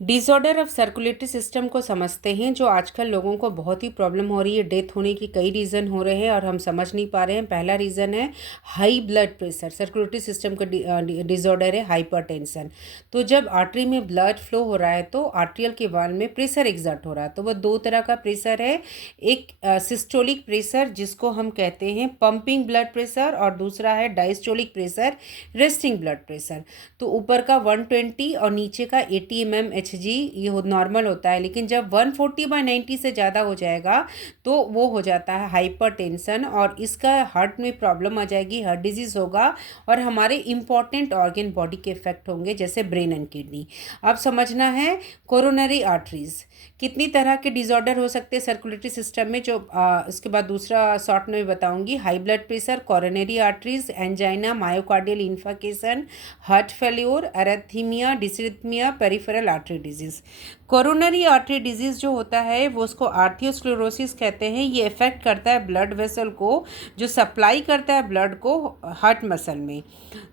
Disorder of circulatory system को समझते हैं, जो आजकल लोगों को बहुत ही प्रॉब्लम हो रही है। डेथ होने की कई रीज़न हो रहे हैं और हम समझ नहीं पा रहे हैं। पहला रीज़न है high blood pressure. Circulatory system का डिसऑर्डर है हाइपरटेंशन। तो जब आर्टरी में ब्लड फ्लो हो रहा है तो आर्ट्रियल के वॉल में प्रेशर एग्जर्ट हो रहा है। तो वह दो तरह का प्रेशर है। एक सिस्टोलिक प्रेशर जिसको हम कहते हैं पंपिंग ब्लड प्रेशर, और दूसरा है diastolic pressure, resting blood pressure. तो ऊपर का 120 और नीचे का 80 mmHg ये नॉर्मल होता है। लेकिन जब 140/90 से ज़्यादा हो जाएगा तो वो हो जाता है हाइपरटेंशन, और इसका हार्ट में प्रॉब्लम आ जाएगी, हार्ट डिजीज़ होगा, और हमारे इंपॉर्टेंट ऑर्गन बॉडी के इफेक्ट होंगे, जैसे ब्रेन एंड किडनी। अब समझना है कोरोनरी आर्टरीज कितनी तरह के डिसऑर्डर हो सकते हैं सर्कुलेटरी सिस्टम में, जो इसके बाद दूसरा शॉर्ट में बताऊंगी। High blood pressure, coronary arteries, angina, myocardial infarction, heart failure, arrhythmia, dysrhythmia, peripheral artery disease. Coronary artery disease जो होता है वो उसको आर्थियोस्क्लेरोसिस कहते हैं। ये इफेक्ट करता है ब्लड वेसल को, जो सप्लाई करता है ब्लड को हार्ट मसल में।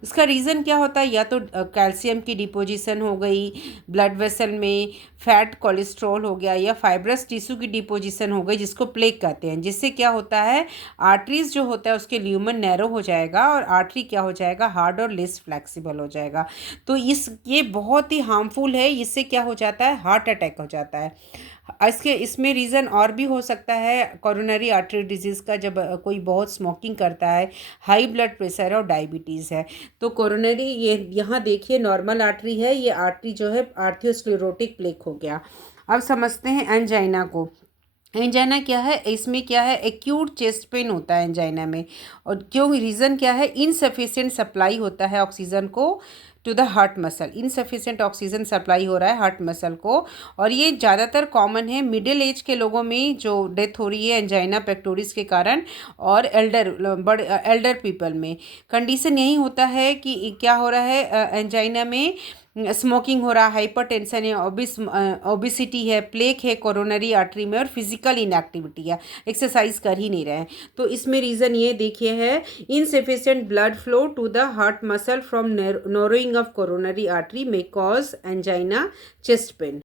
इसका रीज़न क्या होता है? या तो कैल्शियम की डिपोजिशन हो गई ब्लड वेसल में, फैट कोलेस्ट्रॉल हो गया, या फाइब्रस टिश्यू की डिपोजिशन हो गई जिसको प्लेक कहते हैं। जिससे क्या होता है, आर्टरीज जो होता है उसके ल्यूमन नैरो हो जाएगा और आर्टरी क्या हो जाएगा, हार्ड और लेस फ्लेक्सिबल हो जाएगा। तो ये बहुत ही हार्मफुल है। इससे क्या हो जाता है, हार्ट अटैक हो जाता है। इसमें रीज़न और भी हो सकता है कोरोनरी आर्टरी डिजीज़ का, जब कोई बहुत स्मोकिंग करता है, हाई ब्लड प्रेशर है और डायबिटीज़ है। तो कोरोनरी, ये यहाँ देखिए नॉर्मल आर्टरी है, ये आर्टरी जो है आर्थियोस्क्लेरोटिक प्लेक हो गया। अब समझते हैं एंजाइना को। एंजाइना क्या है? इसमें क्या है, एक्यूट चेस्ट पेन होता है एंजाइना में। और क्यों? रीज़न क्या है, इनसफिशिएंट सप्लाई होता है ऑक्सीजन को to the heart muscle. Insufficient oxygen supply हो रहा है हार्ट मसल को, और ये ज़्यादातर कॉमन है मिडिल एज के लोगों में जो डेथ हो रही है एंजाइना पेक्टोरिस के कारण, और एल्डर पीपल में। कंडीशन यही होता है कि क्या हो रहा है एंजाइना में, स्मोकिंग हो रहा है, हाइपरटेंशन है, ओबिसिटी है, प्लेक है कोरोनरी आर्टरी में, और फिजिकल इनएक्टिविटी है, एक्सरसाइज कर ही नहीं रहे हैं। तो इसमें रीज़न ये देखिए है, insufficient blood flow to the heart muscle from narrowing of coronary artery may cause angina, chest pain।